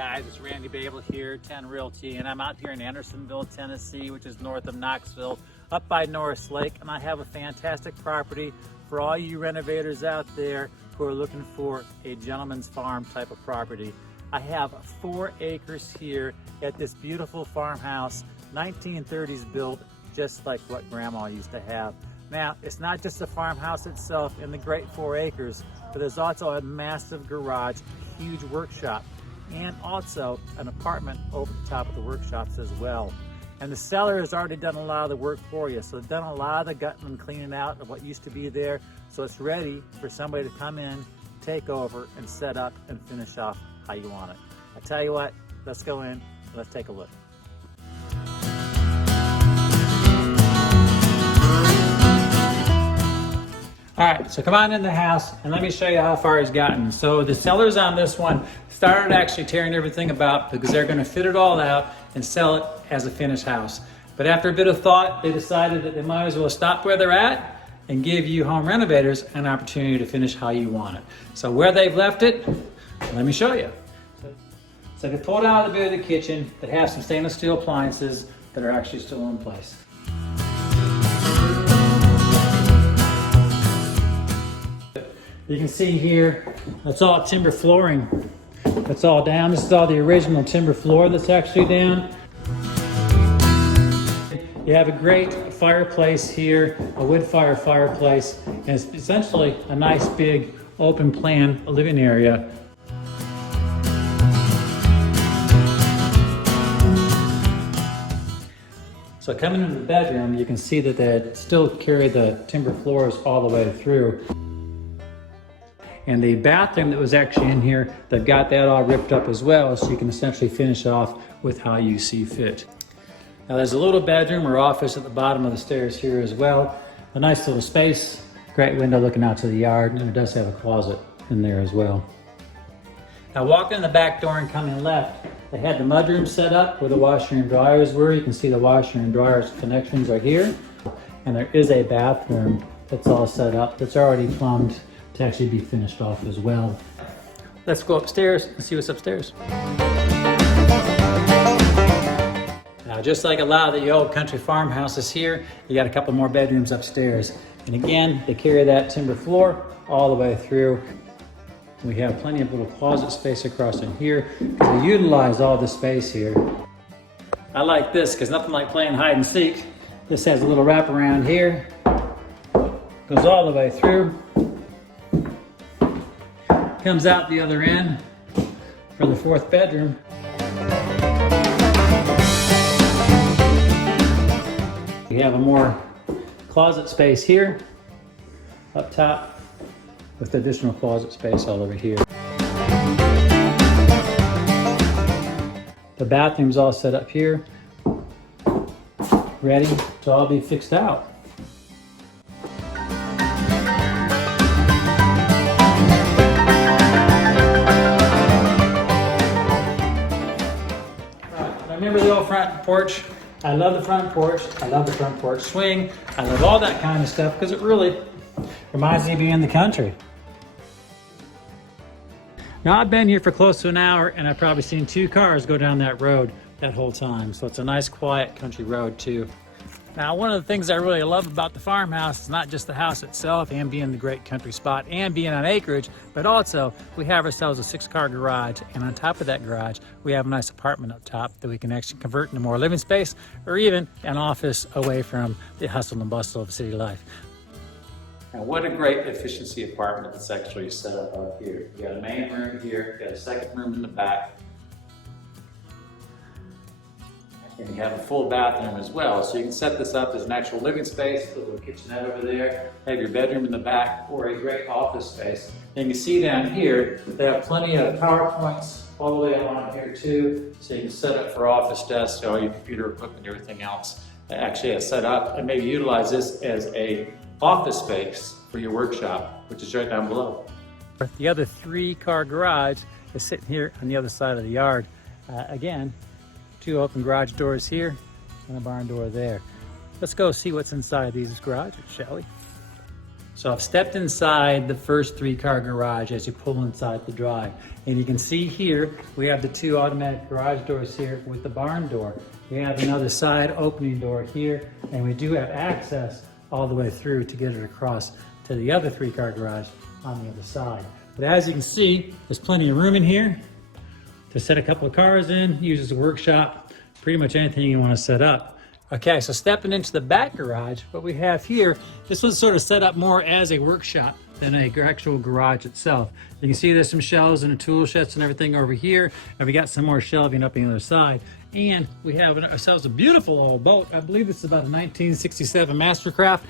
guys, it's Randy Bable here, 10 Realty, and I'm out here in Andersonville, Tennessee, which is north of Knoxville, up by Norris Lake, and I have a fantastic property for all you renovators out there who are looking for a gentleman's farm type of property. I have 4 acres here at this beautiful farmhouse, 1930s built, just like what Grandma used to have. Now, it's not just the farmhouse itself and the great 4 acres, but there's also a massive garage, a huge workshop, and also an apartment over the top of the workshops as well. And the seller has already done a lot of the work for you. So they've done a lot of the gutting and cleaning out of what used to be there. So it's ready for somebody to come in, take over, and set up and finish off how you want it. I tell you what, let's go in, let's take a look. All right, so come on in the house and let me show you how far he's gotten. So the sellers on this one started actually tearing everything about because they're gonna fit it all out and sell it as a finished house. But after a bit of thought, they decided that they might as well stop where they're at and give you home renovators an opportunity to finish how you want it. So where they've left it, let me show you. So they pulled out of the bit of the kitchen that have some stainless steel appliances that are actually still in place. You can see here, that's all timber flooring. That's all down. This is all the original timber floor that's actually down. You have a great fireplace here, a wood fire fireplace, and it's essentially a nice big open plan living area. So coming into the bedroom, you can see that they still carry the timber floors all the way through. And the bathroom that was actually in here, they've got that all ripped up as well, so you can essentially finish off with how you see fit. Now there's a little bedroom or office at the bottom of the stairs here as well. A nice little space, great window looking out to the yard, and it does have a closet in there as well. Now walking in the back door and coming left, they had the mudroom set up where the washer and dryers were. You can see the washer and dryers connections right here. And there is a bathroom that's all set up, that's already plumbed to actually be finished off as well. Let's go upstairs and see what's upstairs. Now, just like a lot of the old country farmhouses here, you got a couple more bedrooms upstairs. And again, they carry that timber floor all the way through. We have plenty of little closet space across in here because we utilize all the space here. I like this because nothing like playing hide and seek. This has a little wraparound here, goes all the way through. Comes out the other end for the 4th bedroom. We have a more closet space here up top with additional closet space all over here. The bathroom's all set up here, ready to all be fixed out. Remember the old front porch? I love the front porch. I love the front porch swing. I love all that kind of stuff because it really reminds me of being in the country. Now I've been here for close to an hour and I've probably seen 2 cars go down that road that whole time. So it's a nice quiet country road too. Now, one of the things I really love about the farmhouse is not just the house itself and being the great country spot and being on acreage, but also we have ourselves a 6-car garage, and on top of that garage, we have a nice apartment up top that we can actually convert into more living space or even an office away from the hustle and bustle of city life. Now, what a great efficiency apartment that's actually set up here. You got a main room here, you got a second room in the back, and you have a full bathroom as well. So you can set this up as an actual living space, a little kitchenette over there, have your bedroom in the back, or a great office space. And you can see down here, they have plenty of power points all the way along here too. So you can set up for office desks, all your computer equipment, everything else. Actually have set up and maybe utilize this as a office space for your workshop, which is right down below. The other 3-car garage is sitting here on the other side of the yard. Again, 2 open garage doors here and a barn door there. Let's go see what's inside these garages, shall we? So I've stepped inside the first 3-car garage as you pull inside the drive. And you can see here, we have the 2 automatic garage doors here with the barn door. We have another side opening door here, and we do have access all the way through to get it across to the other 3-car garage on the other side. But as you can see, there's plenty of room in here to set a couple of cars in, use as a workshop, pretty much anything you want to set up. Okay, so stepping into the back garage, what we have here, this one's sort of set up more as a workshop than a actual garage itself. You can see there's some shelves and a tool shed and everything over here, and we got some more shelving up on the other side. And we have ourselves a beautiful old boat. I believe this is about a 1967 Mastercraft.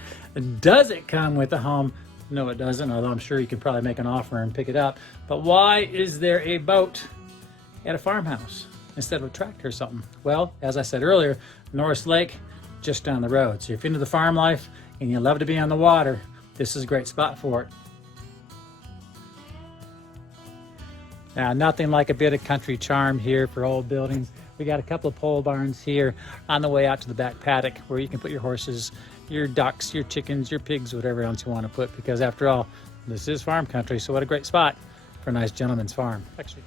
Does it come with a home? No, it doesn't, although I'm sure you could probably make an offer and pick it up. But why is there a boat at a farmhouse instead of a tractor or something? Well, as I said earlier, Norris Lake, just down the road. So if you're into the farm life and you love to be on the water, this is a great spot for it. Now, nothing like a bit of country charm here for old buildings. We got a couple of pole barns here on the way out to the back paddock where you can put your horses, your ducks, your chickens, your pigs, whatever else you want to put, because after all, this is farm country, so what a great spot for a nice gentleman's farm. Actually,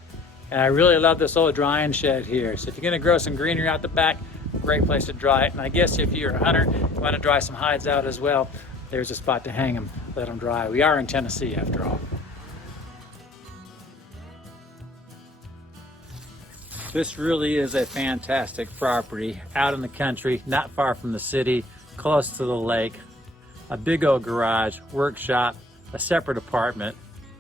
and I really love this old drying shed here. So if you're gonna grow some greenery out the back, great place to dry it. And I guess if you're a hunter, you want to dry some hides out as well, there's a spot to hang them, let them dry. We are in Tennessee after all. This really is a fantastic property out in the country, not far from the city, close to the lake, a big old garage, workshop, a separate apartment,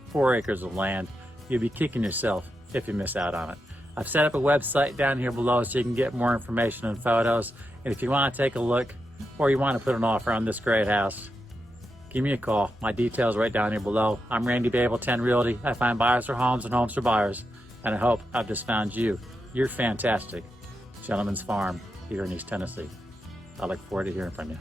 4 acres of land. You'll be kicking yourself if you miss out on it. I've set up a website down here below so you can get more information and photos. And if you want to take a look or you want to put an offer on this great house, give me a call. My details right down here below. I'm Randy Bable, 10 Realty. I find buyers for homes and homes for buyers. And I hope I've just found you. You're fantastic. Gentleman's Farm here in East Tennessee. I look forward to hearing from you.